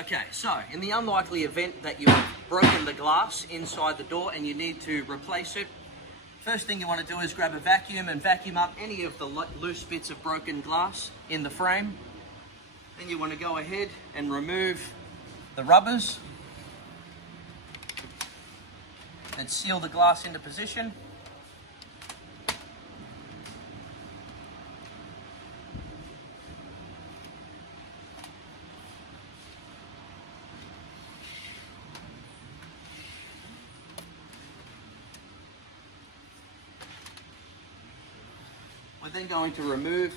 Okay, so in the unlikely event that you've broken the glass inside the door and you need to replace it, first thing you want to do is grab a vacuum and vacuum up any of the loose bits of broken glass in the frame. Then you want to go ahead and remove the rubbers and seal the glass into position. We're then going to remove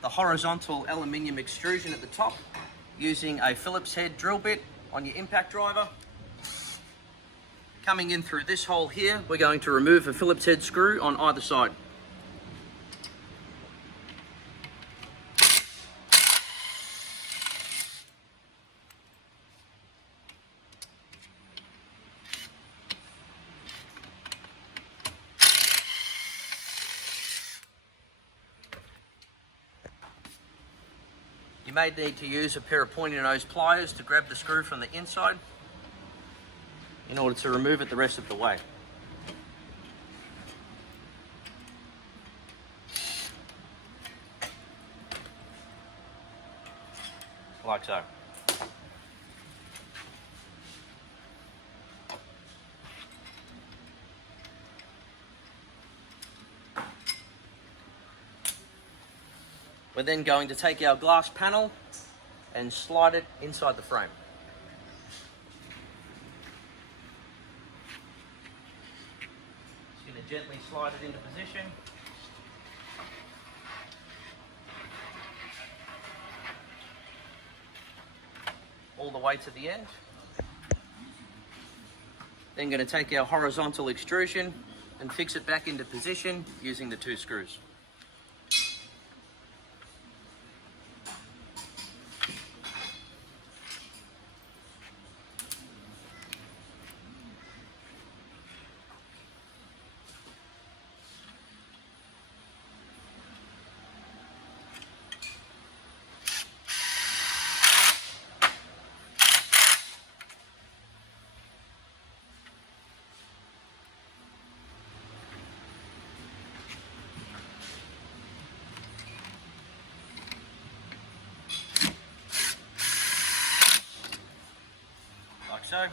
the horizontal aluminium extrusion at the top using a Phillips head drill bit on your impact driver. Coming in through this hole here, we're going to remove a Phillips head screw on either side. You may need to use a pair of pointy nose pliers to grab the screw from the inside in order to remove it the rest of the way. Like so. We're then going to take our glass panel and slide it inside the frame. Just going to gently slide it into position. All the way to the end. Then going to take our horizontal extrusion and fix it back into position using the 2 screws. Like so.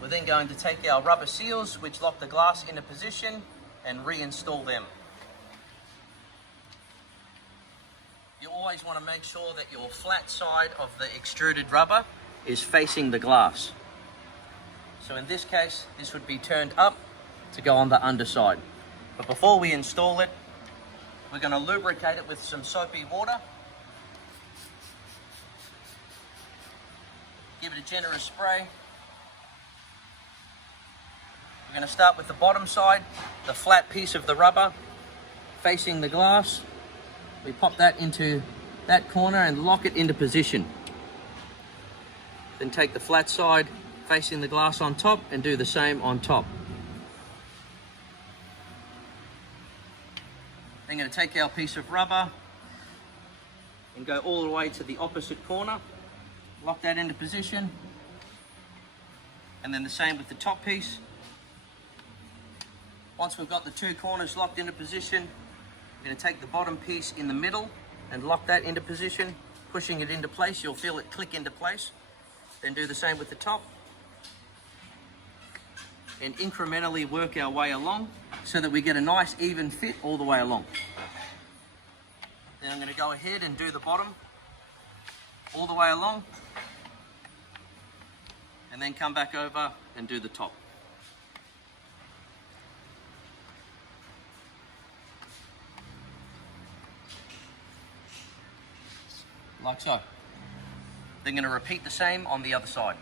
We're then going to take our rubber seals which lock the glass into position and reinstall them. You always want to make sure that your flat side of the extruded rubber is facing the glass. So in this case, this would be turned up to go on the underside. But before we install it, we're going to lubricate it with some soapy water. Give it a generous spray. We're going to start with the bottom side, the flat piece of the rubber facing the glass. We pop that into that corner and lock it into position. Then take the flat side facing the glass on top and do the same on top. Then going to take our piece of rubber and go all the way to the opposite corner. Lock that into position. And then the same with the top piece. Once we've got the 2 corners locked into position, we're going to take the bottom piece in the middle and lock that into position, pushing it into place. You'll feel it click into place. Then do the same with the top. And incrementally work our way along so that we get a nice even fit all the way along. Then I'm going to go ahead and do the bottom all the way along. And then come back over and do the top. Like so. Then going to repeat the same on the other side.